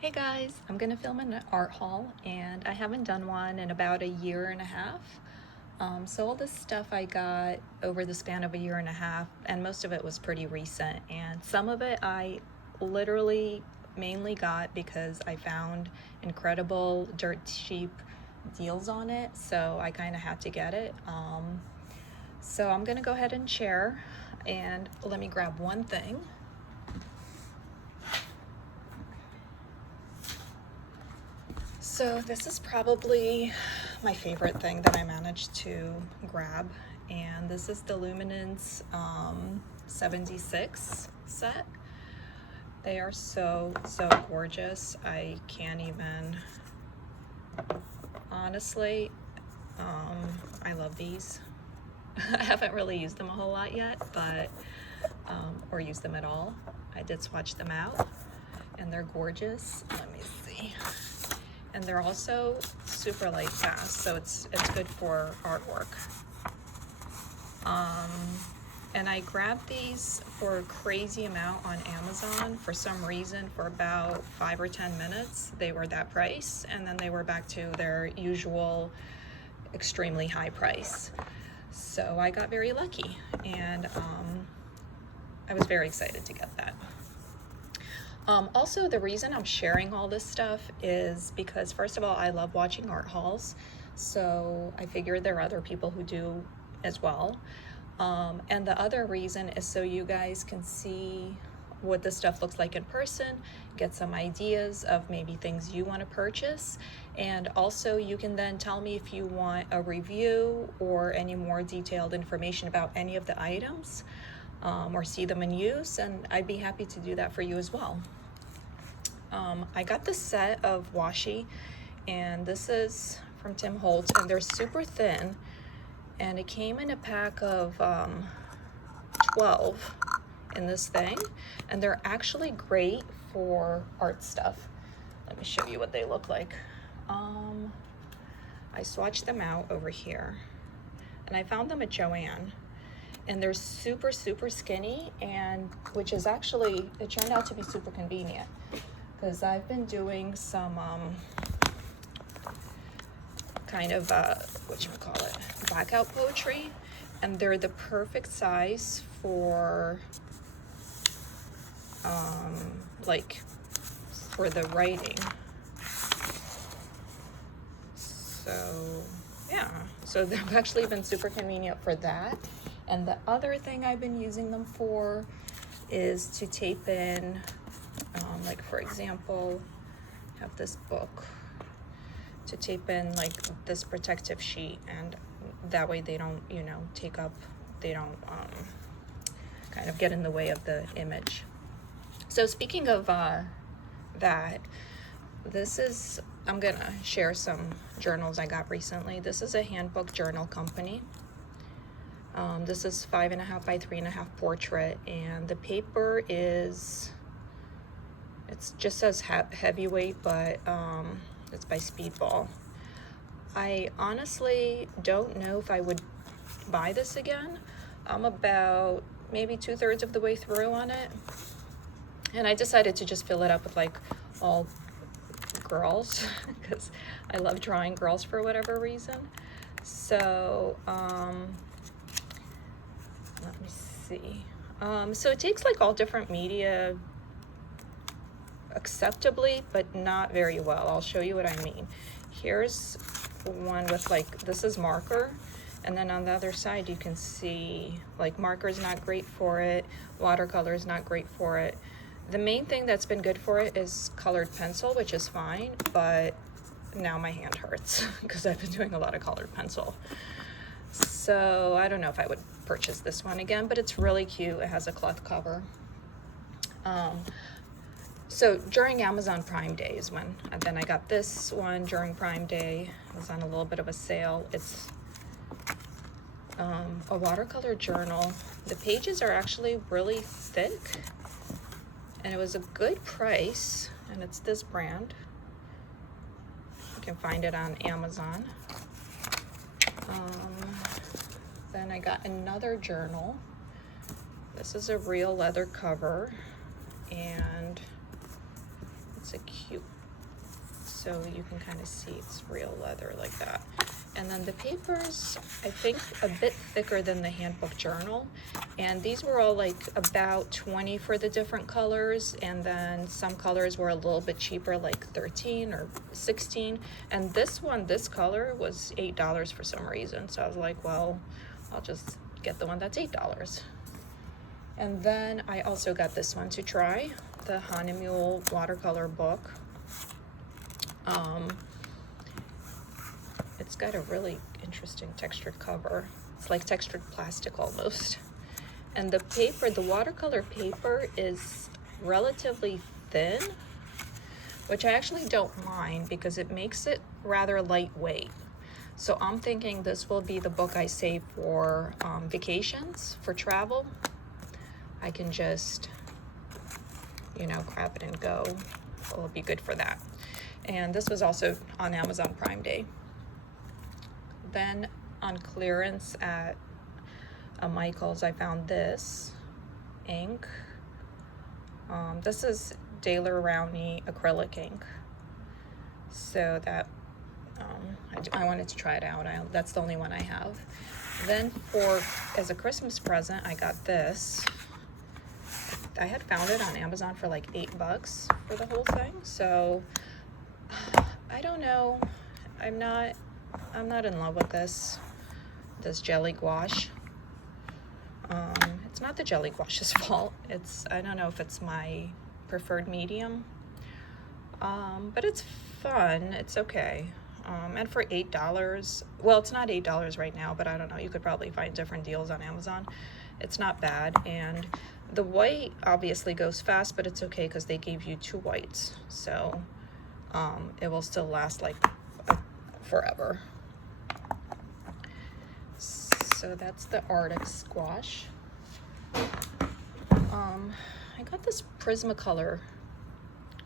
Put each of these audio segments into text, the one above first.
Hey guys, I'm gonna film an art haul and I haven't done one in about a year and a half. So all this stuff I got over the span of a year and a half, and most of it was pretty recent, and some of it I literally mainly got because I found incredible dirt cheap deals on it, so I kind of had to get it. So I'm gonna go ahead and share, and let me grab one thing. So this is probably my favorite thing that I managed to grab, and this is the Luminance 76 set. They are so gorgeous. I can't even, honestly, I love these. I haven't really used them a whole lot yet, but or used them at all. I did swatch them out and they're gorgeous. Let me see. And they're also super light fast, so it's good for artwork. And I grabbed these for a crazy amount on Amazon for some reason. For about 5 or 10 minutes they were that price, and then they were back to their usual extremely high price. So I got very lucky, and I was very excited to get that. Also, the reason I'm sharing all this stuff is because, first of all, I love watching art hauls, so I figured there are other people who do as well. And the other reason is so you guys can see what this stuff looks like in person, get some ideas of maybe things you want to purchase, and also you can then tell me if you want a review or any more detailed information about any of the items, or see them in use, and I'd be happy to do that for you as well. I got this set of washi, and this is from Holtz, and they're super thin, and it came in a pack of 12 in this thing, and they're actually great for art stuff. Let me show you what they look like. I swatched them out over here, and I found them at Joann, and they're super skinny, and which is actually, it turned out to be super convenient, because I've been doing some kind of blackout poetry, and they're the perfect size for like for the writing. So yeah, so they've actually been super convenient for that. And the other thing I've been using them for is to tape in, like for example, I have this book, to tape in like this protective sheet, and that way they don't, take up, they don't kind of get in the way of the image. So speaking of that, this is, I'm gonna share some journals I got recently. This is a Handbook Journal company. This is 5.5 by 3.5 portrait, and the paper is, it just says heavyweight, but it's by Speedball. I honestly don't know if I would buy this again. I'm about maybe 2/3 of the way through on it, and I decided to just fill it up with like all girls because I love drawing girls for whatever reason. So let me see. So it takes like all different media acceptably, but not very well. I'll show you what I mean. Here's one with like, this is marker, and then on the other side you can see like marker's not great for it, watercolor is not great for it. The main thing that's been good for it is colored pencil, which is fine, but now my hand hurts because I've been doing a lot of colored pencil. So I don't know if I would purchase this one again, but it's really cute. It has a cloth cover. So during Amazon Prime Days, and then I got this one during Prime Day. It was on a little bit of a sale. It's a watercolor journal. The pages are actually really thick, and it was a good price, and it's this brand. You can find it on Amazon. Then I got another journal. This is a real leather cover, and It's a cute, so you can kind of see it's real leather like that. And then the papers, I think a bit thicker than the Handbook Journal. And these were all like about 20 for the different colors. And then some colors were a little bit cheaper, like 13 or 16. And this one, this color was $8 for some reason. So I was like, well, I'll just get the one that's $8. And then I also got this one to try, the Honeymoon watercolor book. It's got a really interesting textured cover. It's like textured plastic almost. And the paper, the watercolor paper is relatively thin, which I actually don't mind because it makes it rather lightweight. So I'm thinking this will be the book I save for vacations, for travel. I can just, you know, grab it and go. It'll be good for that. And this was also on Amazon Prime Day. Then on clearance at Michael's, I found this ink. This is Daler Rowney acrylic ink. So that I wanted to try it out. That's the only one I have. Then as a Christmas present, I got this. I had found it on Amazon for like $8 for the whole thing. So I don't know. I'm not in love with this jelly gouache. It's not the jelly gouache's fault. I don't know if it's my preferred medium. But it's fun. It's okay. And for $8, well, it's not $8 right now, but I don't know. You could probably find different deals on Amazon. It's not bad. And the white obviously goes fast, but it's okay because they gave you 2 whites. So it will still last like forever. So that's the Arctic Gouache. I got this Prismacolor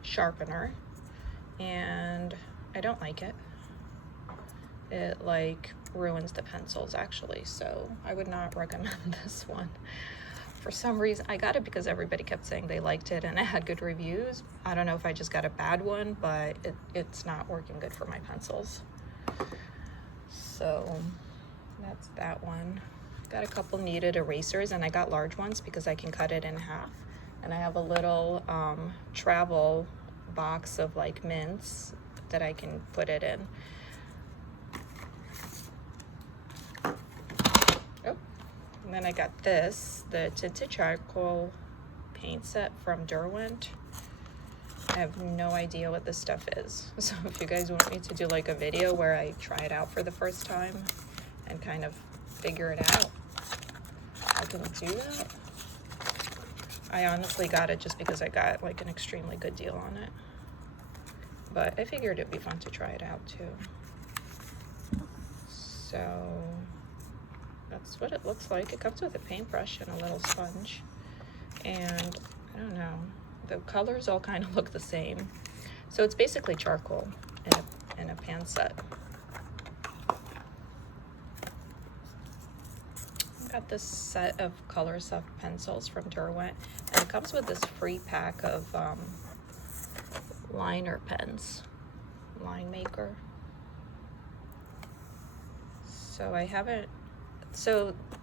sharpener and I don't like it. It like ruins the pencils actually, so I would not recommend this one. For some reason, I got it because everybody kept saying they liked it and it had good reviews. I don't know if I just got a bad one, but it's not working good for my pencils. So that's that one. Got a couple kneaded erasers and I got large ones because I can cut it in half. And I have a little travel box of like mints that I can put it in. Oh, and then I got this, the tinted charcoal paint set from Derwent. I have no idea what this stuff is. So if you guys want me to do like a video where I try it out for the first time and kind of figure it out, I can do that. I honestly got it just because I got like an extremely good deal on it. But I figured it'd be fun to try it out too. So that's what it looks like. It comes with a paintbrush and a little sponge. And I don't know, the colors all kind of look the same. So it's basically charcoal in a pan set. Got this set of Color Soft pencils from Derwent, and it comes with this free pack of liner pens, line maker. So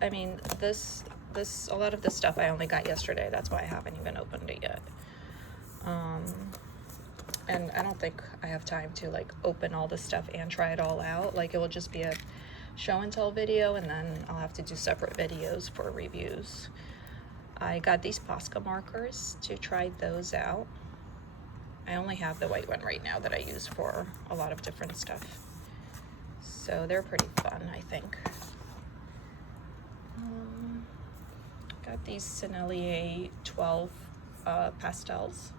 I mean this a lot of this stuff I only got yesterday. That's why I haven't even opened it yet. And I don't think I have time to like open all this stuff and try it all out. Like it will just be a show and tell video, and then I'll have to do separate videos for reviews. I got these Posca markers to try those out. I only have the white one right now that I use for a lot of different stuff. So they're pretty fun, I think. Got these Sennelier 12 pastels.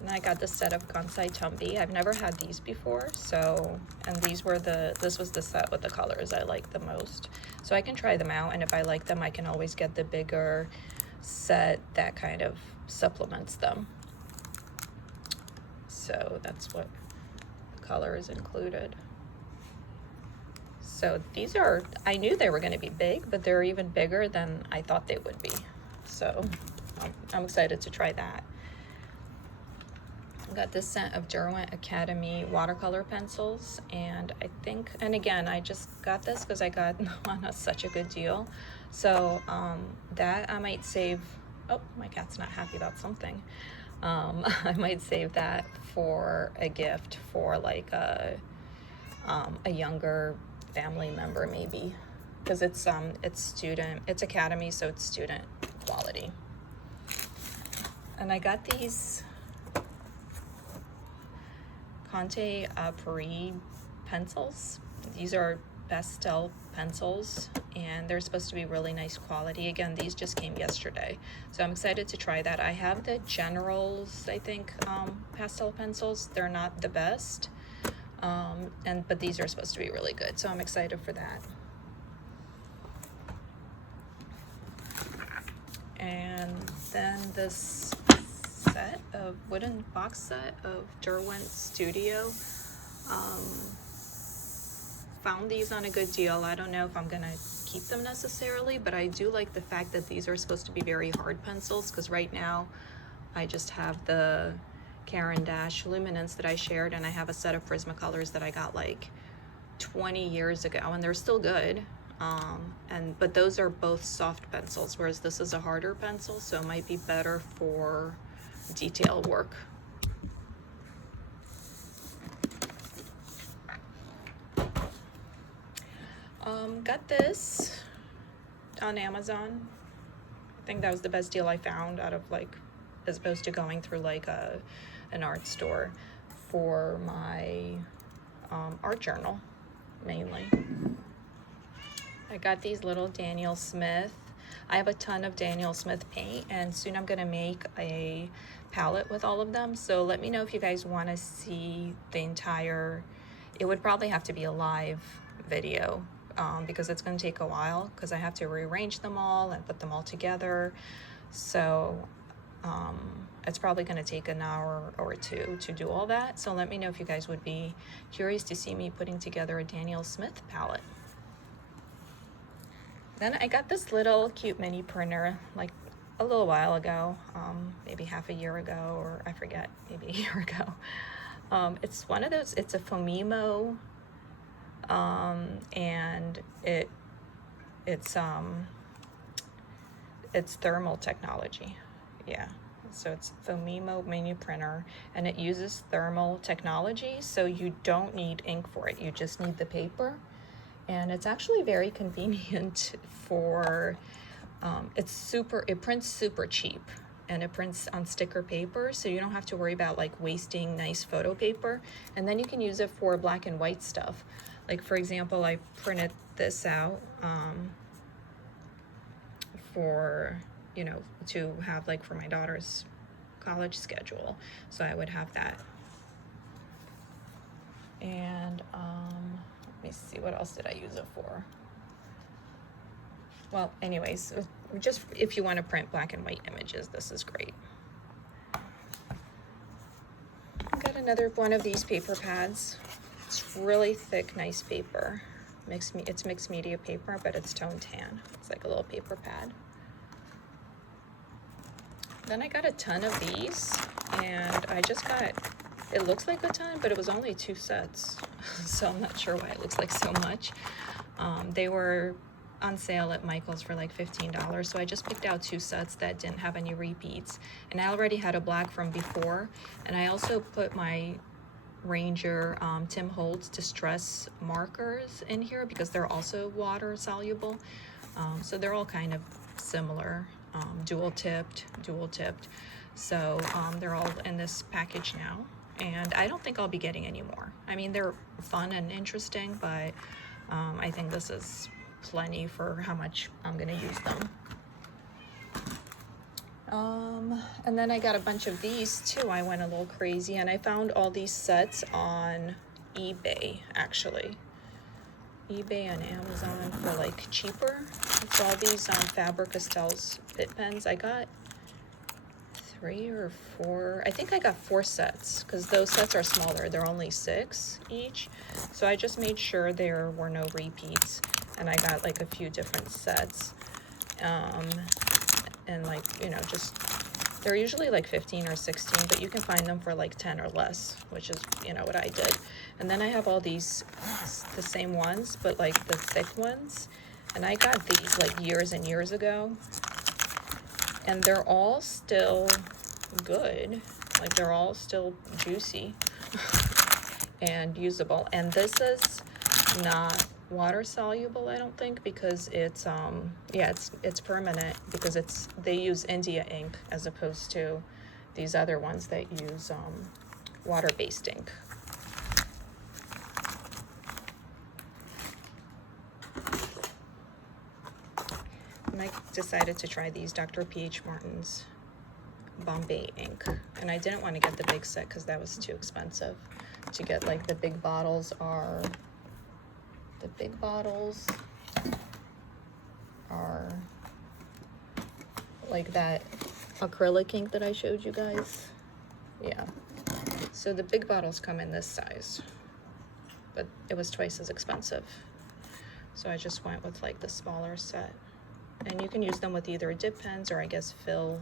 And I got this set of Kansai Tumbi. I've never had these before, so, and this was the set with the colors I like the most. So I can try them out, and if I like them, I can always get the bigger set that kind of supplements them. So that's what the color is included. So these are, I knew they were going to be big, but they're even bigger than I thought they would be. So I'm excited to try that. I got this set of Derwent Academy watercolor pencils, and I think, and again, I just got this because I got on such a good deal. So that I might save. Oh, my cat's not happy about something. I might save that for a gift for like a younger family member maybe, because it's student, it's academy, so it's student quality. And I got these Conte Paris pencils. These are pastel pencils, and they're supposed to be really nice quality. Again, these just came yesterday, so I'm excited to try that. I have the Generals, I think, pastel pencils. They're not the best, but these are supposed to be really good, so I'm excited for that. And then this set of wooden box set of Derwent Studio. Found these on a good deal. I don't know if I'm gonna keep them necessarily, but I do like the fact that these are supposed to be very hard pencils, because right now I just have the Caran d'Ache Luminance that I shared, and I have a set of Prismacolors that I got like 20 years ago, and they're still good. But those are both soft pencils, whereas this is a harder pencil, so it might be better for detail work. Got this on Amazon. I think that was the best deal I found out of, like, as opposed to going through like an art store, for my art journal mainly. I got these little Daniel Smith. I have a ton of Daniel Smith paint, and soon I'm gonna make a palette with all of them. So let me know if you guys want to see the entire, it would probably have to be a live video, because it's going to take a while, because I have to rearrange them all and put them all together. So it's probably going to take an hour or two to do all that. So let me know if you guys would be curious to see me putting together a Daniel Smith palette. Then I got this little cute mini printer like a little while ago, maybe half a year ago, or I forget, maybe a year ago. It's one of those, it's a Fomimo, and it's thermal technology. Yeah, so it's Fomimo mini printer, and it uses thermal technology, so you don't need ink for it, you just need the paper. And it's actually very convenient for, it prints super cheap, and it prints on sticker paper, so you don't have to worry about like wasting nice photo paper. And then you can use it for black and white stuff. Like, for example, I printed this out for, you know, to have like for my daughter's college schedule, so I would have that. And let me see, what else did I use it for? Well, anyways, just if you want to print black and white images, this is great. I got another one of these paper pads. It's really thick, nice paper. It's mixed media paper, but it's tone tan. It's like a little paper pad. Then I got a ton of these, and I just got, it looks like a ton, but it was only 2 sets, so I'm not sure why it looks like so much. They were on sale at Michael's for like $15, so I just picked out 2 sets that didn't have any repeats. And I already had a black from before, and I also put my Ranger Tim Holtz Distress markers in here because they're also water soluble. So they're all kind of similar, dual tipped. So they're all in this package now, and I don't think I'll be getting any more. I mean, they're fun and interesting, but I think this is plenty for how much I'm gonna use them. And then I got a bunch of these too. I went a little crazy, and I found all these sets on eBay, actually. eBay and Amazon for like cheaper. It's all these Faber-Castell's Fit pens. I got 3 or 4. I think I got 4 sets because those sets are smaller. They're only 6 each. So I just made sure there were no repeats, and I got like a few different sets. And like, you know, just they're usually like 15 or 16, but you can find them for like 10 or less, which is, you know, what I did. And then I have all these, the same ones, but like the thick ones. And I got these like years and years ago. And they're all still good. Like they're all still juicy and usable. And this is not water soluble, I don't think, because it's yeah, it's permanent, because they use India ink as opposed to these other ones that use water-based ink. And I decided to try these Dr. P.H. Martin's Bombay ink, and I didn't want to get the big set because that was too expensive to get. Like the big bottles are like that acrylic ink that I showed you guys. Yeah, so the big bottles come in this size, but it was twice as expensive, so I just went with like the smaller set. And you can use them with either dip pens or I guess fill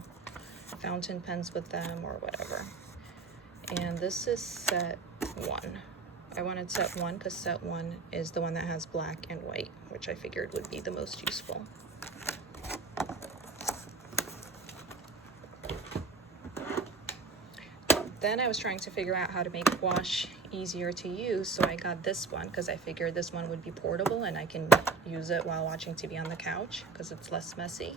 fountain pens with them or whatever. And this is set 1. I wanted set 1 because set 1 is the one that has black and white, which I figured would be the most useful. Then I was trying to figure out how to make gouache easier to use, so I got this one because I figured this one would be portable and I can use it while watching TV on the couch because it's less messy.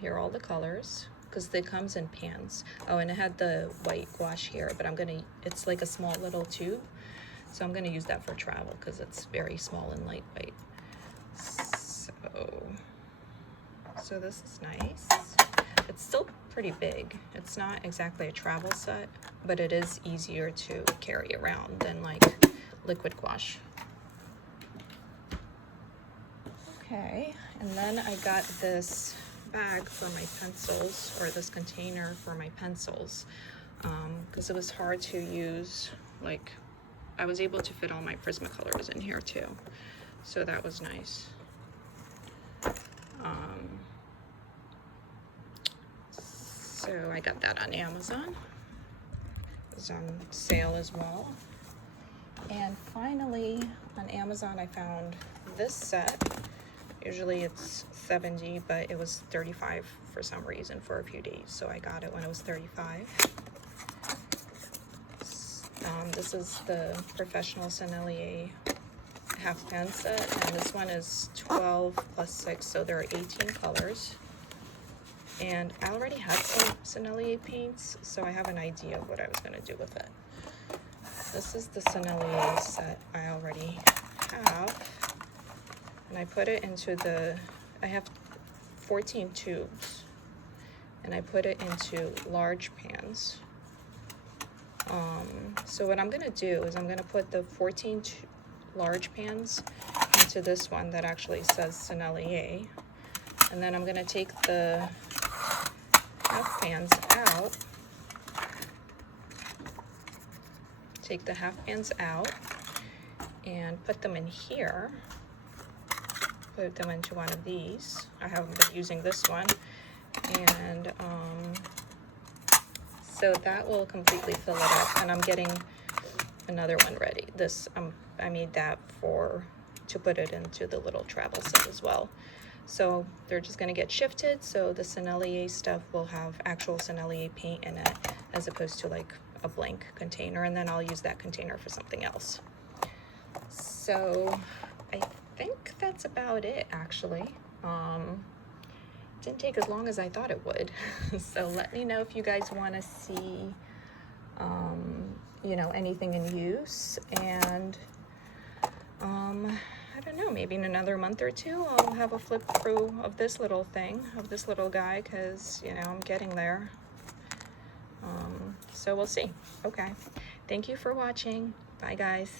Here are all the colors, because it comes in pans. Oh, and it had the white gouache here, but it's like a small little tube, so I'm gonna use that for travel because it's very small and lightweight. So this is nice. It's still pretty big. It's not exactly a travel set, but it is easier to carry around than like liquid gouache. Okay, and then I got this bag for my pencils, or this container for my pencils, because it was hard to use. Like, I was able to fit all my Prismacolors in here too, so that was nice. So I got that on Amazon. It was on sale as well. And finally on Amazon I found this set. Usually it's $70, but it was $35 for some reason for a few days, so I got it when it was $35. This is the Professional Sennelier half pan set, and this one is 12 plus 6, so there are 18 colors. And I already had some Sennelier paints, so I have an idea of what I was going to do with it. This is the Sennelier set I already have. And I put it into I have 14 tubes, and I put it into large pans. So what I'm gonna do is I'm gonna put the 14 large pans into this one that actually says Sennelier, and then I'm gonna take the half pans out, and put them in here. Put them into one of these. I haven't been using this one, and so that will completely fill it up. And I'm getting another one ready. This I made that to put it into the little travel set as well. So they're just going to get shifted, so the Sennelier stuff will have actual Sennelier paint in it as opposed to like a blank container, and then I'll use that container for something else. So I think that's about it, actually. Didn't take as long as I thought it would. So let me know if you guys want to see you know, anything in use, and I don't know, maybe in another month or two I'll have a flip through of this little thing, of this little guy, because, you know, I'm getting there. So we'll see. Okay, thank you for watching. Bye guys.